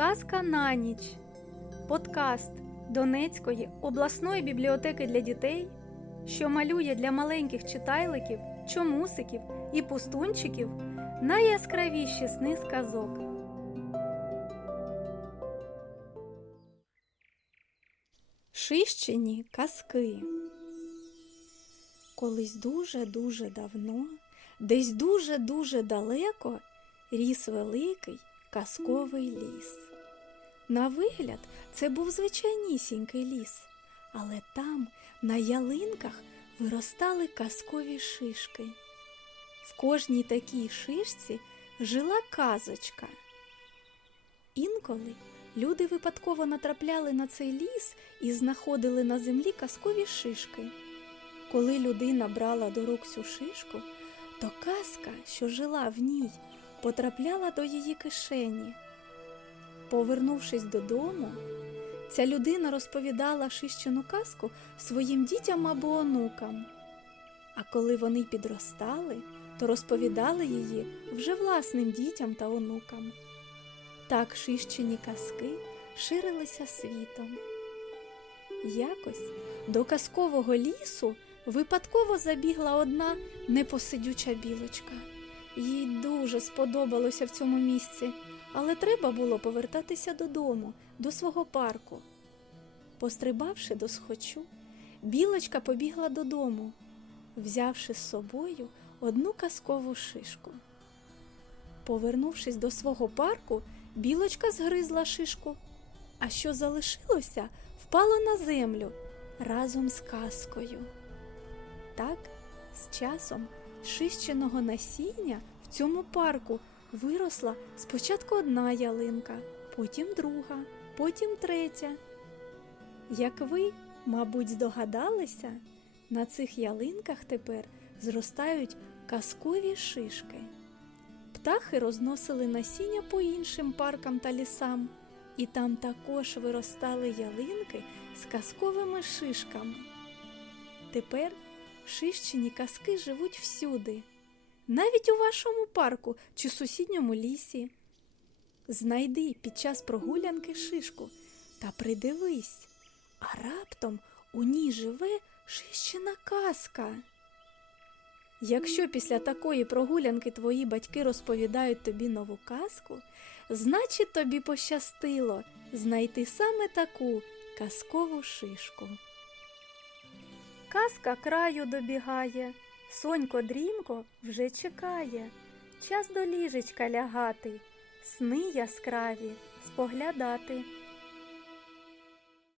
Казка на ніч. Подкаст Донецької обласної бібліотеки для дітей, що малює для маленьких читайликів, чомусиків і пустунчиків найяскравіші сни з казок. Шищені казки. Колись дуже-дуже давно, десь дуже-дуже далеко ріс великий казковий ліс. На вигляд, це був звичайнісінький ліс, але там, на ялинках, виростали казкові шишки. В кожній такій шишці жила казочка. Інколи люди випадково натрапляли на цей ліс і знаходили на землі казкові шишки. Коли людина брала до рук цю шишку, то казка, що жила в ній, потрапляла до її кишені. Повернувшись додому, ця людина розповідала шищену казку своїм дітям або онукам. А коли вони підростали, то розповідали її вже власним дітям та онукам. Так шищені казки ширилися світом. Якось до казкового лісу випадково забігла одна непосидюча білочка. Їй дуже сподобалося в цьому місці, але треба було повертатися додому, до свого парку. Пострибавши до схочу, білочка побігла додому, взявши з собою одну казкову шишку. Повернувшись до свого парку, білочка згризла шишку, а що залишилося, впало на землю разом з казкою. Так, з часом шищеного насіння в цьому парку виросла спочатку одна ялинка, потім друга, потім третя. Як ви, мабуть, здогадалися, на цих ялинках тепер зростають казкові шишки. Птахи розносили насіння по іншим паркам та лісам, і там також виростали ялинки з казковими шишками. Тепер шищені казки живуть всюди, навіть у вашому парку чи сусідньому лісі. Знайди під час прогулянки шишку та придивись, а раптом у ній живе шищена казка. Якщо після такої прогулянки твої батьки розповідають тобі нову казку, значить тобі пощастило знайти саме таку казкову шишку. Казка краю добігає, сонько дрімко вже чекає. Час до ліжечка лягати, сни яскраві споглядати.